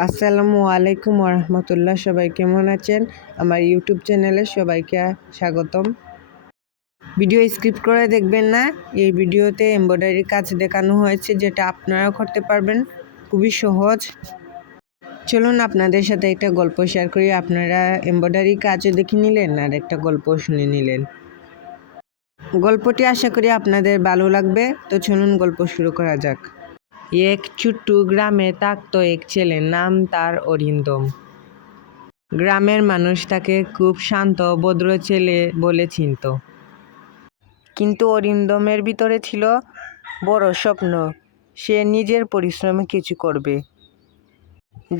আসসালামু আলাইকুম ওরহমতুল্লাহ। সবাই কেমন আছেন? আমার ইউটিউব চ্যানেলে সবাইকে স্বাগতম। ভিডিও স্কিপ করে দেখবেন না। এই ভিডিওতে এমব্রয়ডারি কাজ দেখানো হয়েছে, যেটা আপনারাও করতে পারবেন, খুবই সহজ। চলুন আপনাদের সাথে একটা গল্প শেয়ার করি। আপনারা এমব্রয়ডারি কাজও দেখে নিলেন আর একটা গল্প শুনে নিলেন। গল্পটি আশা করি আপনাদের ভালো লাগবে। তো চলুন গল্প শুরু করা যাক। এক ছোট্ট গ্রামে থাকতো এক ছেলে, নাম তার অরিন্দম। গ্রামের মানুষ তাকে খুব শান্ত ভদ্র ছেলে বলে চিনত। কিন্তু অরিন্দমের ভিতরে ছিল বড় স্বপ্ন। সে নিজের পরিশ্রমে কিছু করবে,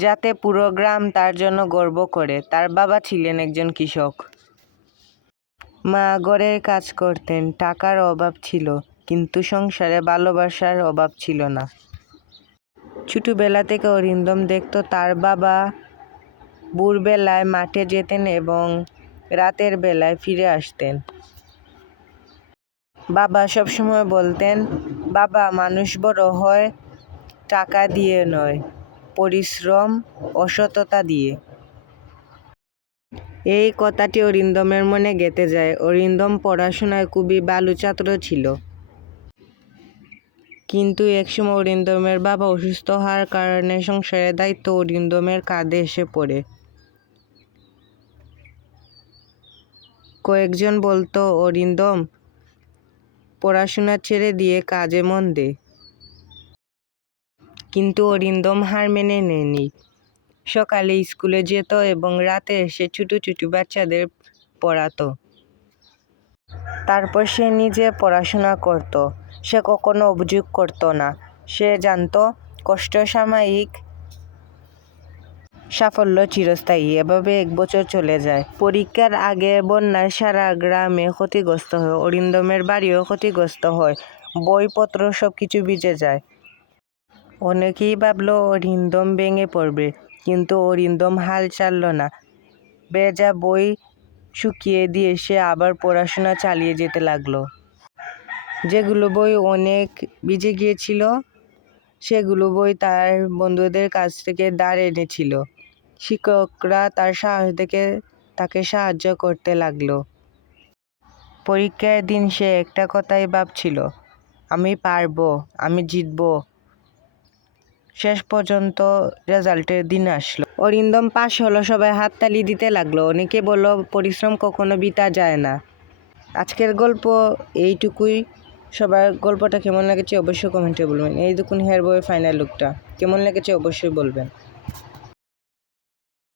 যাতে পুরো গ্রাম তার জন্য গর্ব করে। তার বাবা ছিলেন একজন কৃষক, মা ঘরের কাজ করতেন। টাকার অভাব ছিল, কিন্তু সংসারে ভালোবাসার অভাব ছিল না। ছোটবেলা থেকে অরিন্দম দেখত তার বাবা ভোরবেলায় মাঠে যেতেন এবং রাতের বেলায় ফিরে আসতেন। বাবা সবসময় বলতেন, বাবা, মানুষ বড় হয় টাকা দিয়ে নয়, পরিশ্রম ও সততা দিয়ে। এই কথাটি অরিন্দমের মনে গেঁথে যায়। অরিন্দম পড়াশোনায় খুবই ভালো ছাত্র ছিল, কিন্তু একসময় অরিন্দমের বাবা অসুস্থ হওয়ার কারণে সংসারের দায়িত্ব অরিন্দমের কাঁধে এসে পড়ে। কয়েকজন বলতো, অরিন্দম, পড়াশোনা ছেড়ে দিয়ে কাজে মন দে। কিন্তু অরিন্দম হার মেনে নেয়নি। সকালে স্কুলে যেত এবং রাতে এসে ছোট ছোট বাচ্চাদের পড়াতো। তারপর সে নিজে পড়াশোনা করত। সে কখনো অভিযোগ করত না। সে জানত কষ্ট সাময়িক, সাফল্য চিরস্থায়ী। এভাবে 1 বছর চলে যায়। পরীক্ষার আগে বন্যায় সারা গ্রামে ক্ষতিগ্রস্ত হয়। অরিন্দমের বাড়িও ক্ষতিগ্রস্ত হয়। বইপত্র সবকিছু ভিজে যায়। অনেকেই ভাবলো অরিন্দম ভেঙে পড়বে, কিন্তু অরিন্দম হাল ছাড়ল না। ভেজা বই শুকিয়ে দিয়ে সে আবার পড়াশোনা চালিয়ে যেতে লাগলো। যেগুলো বই অনেক ভিজে গিয়েছিল, সেগুলো বই তার বন্ধুদের কাছ থেকে ধার এনেছিল। শিক্ষকরা তার সাহস দেখে তাকে সাহায্য করতে লাগলো। পরীক্ষার দিন সে একটা কথাই ভাবছিল, আমি পারবো, আমি জিতবো। শেষ পর্যন্ত রেজাল্টের দিন আসলো। অরিন্দম পাশ হলো। সবাই হাততালি দিতে লাগলো। অনেকে বলল, পরিশ্রম কখনো বৃথা যায় না। আজকের গল্প এইটুকুই। সবার গল্পটা কেমন লেগেছে অবশ্যই কমেন্টে বলবেন। এই দেখুন হেয়ার বয়ের ফাইনাল লুকটা কেমন লেগেছে অবশ্যই বলবেন।